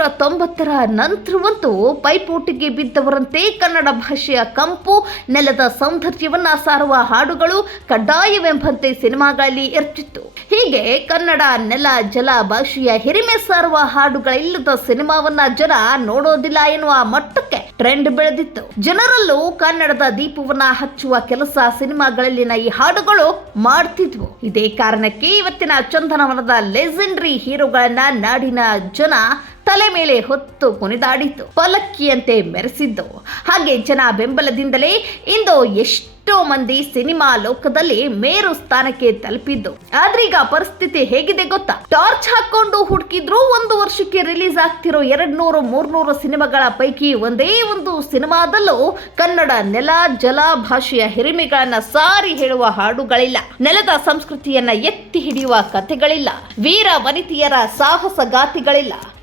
1990ರ ನಂತರವಂತೂ ಪೈಪೋಟಿಗೆ ಬಿದ್ದವರಂತೆ ಕನ್ನಡ ಭಾಷೆಯ ಕಂಪು, ನೆಲದ ಸೌಂದರ್ಯವನ್ನ ಸಾರುವ ಹಾಡುಗಳು ಕಡ್ಡಾಯವೆಂಬಂತೆ ಸಿನಿಮಾಗಳಲ್ಲಿ ಇರ್ತಿತ್ತು. ಹೀಗೆ ಕನ್ನಡ ನೆಲ ಜಲ ಭಾಷೆಯ ಹಿರಿಮೆ ಸಾರುವ ಹಾಡುಗಳಿಲ್ಲದ ಸಿನಿಮಾವನ್ನ ಜನ ನೋಡೋದಿಲ್ಲ ಎನ್ನುವ ಮಟ್ಟಕ್ಕೆ ಟ್ರೆಂಡ್ ಬೆಳೆದಿತ್ತು. ಜನರಲ್ಲೂ ಕನ್ನಡದ ದೀಪವನ್ನ ಹಚ್ಚುವ ಕೆಲಸ ಸಿನಿಮಾಗಳಲ್ಲಿನ ಈ ಹಾಡುಗಳು ಮಾಡ್ತಿದ್ವು. ಇದೇ ಕಾರಣಕ್ಕೆ ಇವತ್ತಿನ ಚಂದನವನದ ಲೆಜೆಂಡರಿ ಹೀರೋಗಳನ್ನ ನಾಡಿನ ಜನ ತಲೆ ಮೇಲೆ ಹೊತ್ತು ಕುಣಿದಾಡಿತ್ತು, ಪಲ್ಲಕ್ಕಿಯಂತೆ ಮೆರೆಸಿದ್ದು. ಹಾಗೆ ಜನ ಬೆಂಬಲದಿಂದಲೇ ಇಂದು ಎಷ್ಟೋ ಮಂದಿ ಸಿನಿಮಾ ಲೋಕದಲ್ಲಿ ಮೇರು ಸ್ಥಾನಕ್ಕೆ ತಲುಪಿದ್ದು. ಆದ್ರೀಗ ಪರಿಸ್ಥಿತಿ ಹೇಗಿದೆ ಗೊತ್ತಾ? ಟಾರ್ಚ್ ಹಾಕೊಂಡು ಹುಡುಕಿದ್ರು 1 ವರ್ಷಕ್ಕೆ ರಿಲೀಸ್ ಆಗ್ತಿರೋ 200-300 ಸಿನಿಮಾಗಳ ಪೈಕಿ ಒಂದೇ ಒಂದು ಸಿನಿಮಾದಲ್ಲೂ ಕನ್ನಡ ನೆಲ ಜಲ ಭಾಷೆಯ ಹಿರಿಮೆಗಳನ್ನ ಸಾರಿ ಹೇಳುವ ಹಾಡುಗಳಿಲ್ಲ, ನೆಲದ ಸಂಸ್ಕೃತಿಯನ್ನ ಎತ್ತಿ ಹಿಡಿಯುವ ಕಥೆಗಳಿಲ್ಲ, ವೀರ ವನಿತೆಯರ ಸಾಹಸ ಗಾಥೆಗಳಿಲ್ಲ.